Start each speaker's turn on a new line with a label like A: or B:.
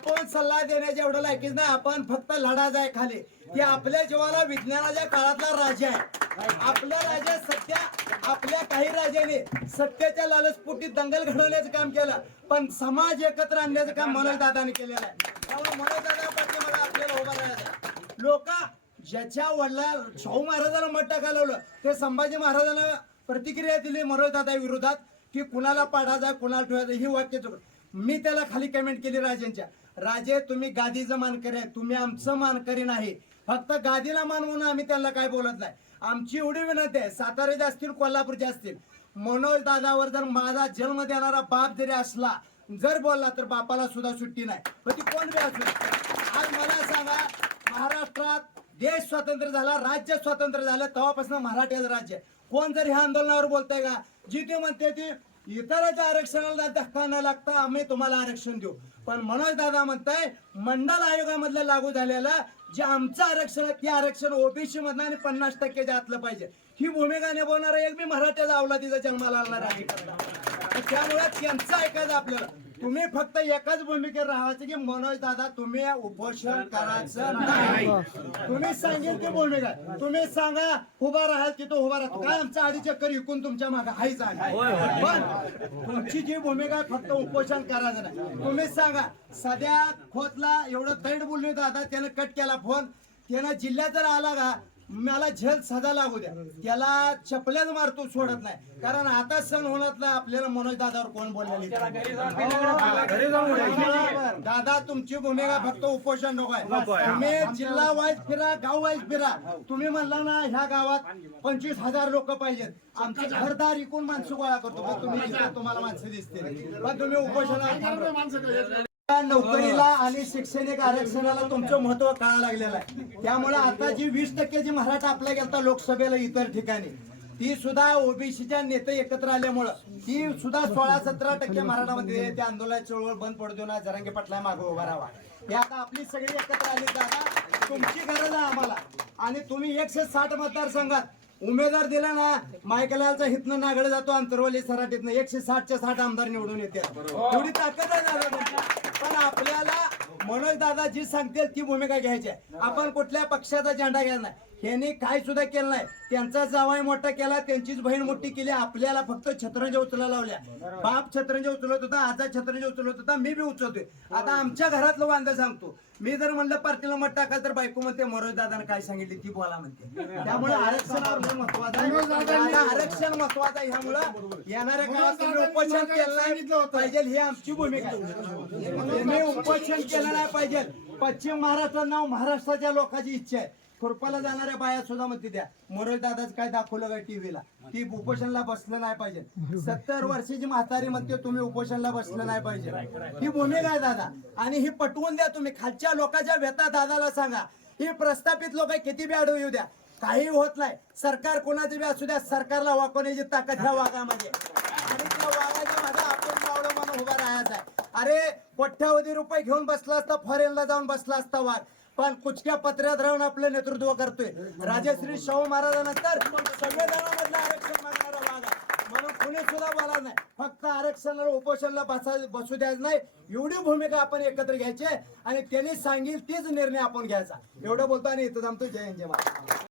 A: आपण सल्ला देण्याच्या एवढं लायकीच नाही. आपण फक्त लढा जाय खाली. की आपल्या जीवाला विज्ञानाच्या काळातला राजा आहे. आपला राजा सत्या आपल्या काही राजाने सत्याच्या लालचपोटी दंगल घडवण्याचं काम केलं. पण समाज एकत्र आणण्याचं काम मनोज दादाने केलेलं आहे. त्यामुळे मनोज दादा पाठीमागे आपल्याला उभा राहायचं लोक ज्याच्या वडला शाहू महाराजांना मट्ट घालवलं ते संभाजी महाराजांना प्रतिक्रिया दिली मनोज दादा विरोधात की कुणाला पाडायचा कुणाला ठेवायचं ही वाक्य चुकलं. मी त्याला खाली कमेंट केली राजेंच्या. राजे तुम्ही गादीचं मानकरी आहे. तुम्ही आमचं मानकरी नाही. फक्त गादीला मान म्हणून आम्ही त्यांना काय बोलत नाही. आमची एवढी विनंती आहे. साताऱ्याचे असतील कोल्हापूरचे असतील मनोज दादावर जर माझा जन्म देणारा बाप जरी असला जर बोलला तर बापाला सुद्धा सुट्टी नाही. पण ती कोण बी असू आज मला सांगा महाराष्ट्रात देश स्वतंत्र झाला राज्य स्वतंत्र झालं तेव्हापासून मराठ्याचं राज्य आहे. कोण जर ह्या आंदोलनावर बोलतंय का जी ती म्हणते ती इतरांच्या आरक्षणाला धक्का न लागता आम्ही तुम्हाला आरक्षण देऊ. पण मनोज दादा म्हणताय मंडल आयोगामधलं लागू झालेलं जे आमचं आरक्षण आहे ते आरक्षण ओबीसी मधलं आणि पन्नास टक्केच्या आतलं पाहिजे. ही भूमिका निभवणारा एक मी मराठ्याचा अवलादीचा जन्माला आणणार आहे. त्यामुळे त्यांचं ऐकायचं आपल्याला. तुम्ही फक्त एकाच भूमिकेत राहायचं की मनोज दादा तुम्ही उपोषण करायचं नाही. तुम्ही सांगेल ती भूमिका. तुम्ही सांगा उभा राहाल की तो उभा राहतो. काय आमचा आधी चक्कर इकून तुमच्या मागे हायच आहे पण तुमची जी भूमिका आहे फक्त उपोषण करायचं नाही. तुम्ही सांगा सध्या खोतला एवढं तैड बोलले दादा त्यानं कट केला फोन त्यानं जिल्ह्यात जर आला का मला झेल सजा लागू द्या. त्याला चपल्याच मारतो सोडत नाही. कारण आता सण होणार नाही आपल्याला मनोज दादावर कोण बोललेले दादा तुमची भूमिका फक्त उपोषण नको आहे. तुम्ही जिल्हा वाईज फिरा गाव वाईज फिरा. तुम्ही म्हणला ना ह्या गावात पंचवीस हजार लोक पाहिजेत. आमचे घरदार इकून माणसं गोळा करतो. तुम्ही तुम्हाला माणसं दिसतील. पण तुम्ही उपोषणाला नोकरीला आणि शैक्षणिक आरक्षणाला तुमचं महत्त्व कळा लागलेलं आहे? त्यामुळे आता जी वीस टक्के जी मराठा आपला गेलता लोकसभेला इतर ठिकाणी ती सुद्धा ओबीसीच्या नेते एकत्र आल्यामुळं ती सुद्धा सोळा सतरा टक्के मराठामध्ये त्या आंदोलनाची चळवळ बंद पडू देऊ ना जरांगे पाटला मागे उभा राहावा हे आता आपली सगळी एकत्र आली दादा तुमची गरज आहे आम्हाला. आणि तुम्ही एकशे साठ मतदारसंघात उमेदवार दिला ना मायकलालचा हितनं नागडे जातो अंतरवली सराटीतनं. एकशे साठच्या साठ आमदार निवडून येते एवढी ताकद आहे. पण आपल्याला मनोज दादा जी सांगतील ती भूमिका घ्यायची आहे. आपण कुठल्या पक्षाचा झेंडा घ्यायचा नाही. ह्यांनी काय सुद्धा केलं नाही. त्यांचा जावाई मोठा केला त्यांचीच बहीण मोठी केली आपल्याला फक्त छत्रंज उचला लावल्या. बाप छत्रंज उचलत होता आजा छत्रंज उचलत होता मी बी उचलतोय. आता आमच्या घरातलं वांदा सांगतो. मी जर म्हणलं पार्टीला मत टाकाल तर बायको म्हणते मनोज दादाने काय सांगितले ती बोला म्हणते. त्यामुळे आरक्षणावर लय महत्वाचं आरक्षण महत्वाचं आहे ह्यामुळं. येणाऱ्या काळात तुम्ही उपोषण केलं नाही पाहिजे ही आमची भूमिका. आहे तुम्ही उपोषण केलं नाही पाहिजे. पश्चिम महाराष्ट्रात नाव महाराष्ट्राच्या लोकांची इच्छा आहे. खुरपाला जाणाऱ्या बाया सुद्धा म्हणते त्या मनोज दादाच काय दाखवलं काय टीव्हीला? ती उपोषणला बसलं नाही पाहिजे. सत्तर वर्षाची म्हातारी म्हणते तुम्ही उपोषणला बसलं नाही पाहिजे. ही भूमिका आहे दादा. आणि ही पटवून द्या तुम्ही. खालच्या लोकांच्या व्यथा दादाला सांगा. ही प्रस्थापित लोक किती बी अडवू येऊ द्या. काही होत नाही. सरकार कोणाचं बी असू द्या सरकारला वाकवण्याची ताकद ह्या वाघामध्ये. आणि त्या वाघाच्या माझा आपण मावळं म्हणून उभा राहायचा आहे. अरे कोट्यावधी रुपये घेऊन बसला असता फॉरेनला जाऊन बसला असता वाघ. पण कुचक्या पत्र्यात राहून आपलं नेतृत्व करतोय. राजश्री शाहू महाराजानंतर संविधानामधलं आरक्षण मागणारा वाघ आहे. म्हणून कुणी सुद्धा बोला नाही. फक्त आरक्षणाला उपोषणला बसा बसू द्यायचं नाही. एवढी भूमिका आपण एकत्र घ्यायची आणि त्यांनी सांगेल तीच निर्णय आपण घ्यायचा. एवढं बोलतो आणि इथं थांबतो. जय हिंद जय महाराज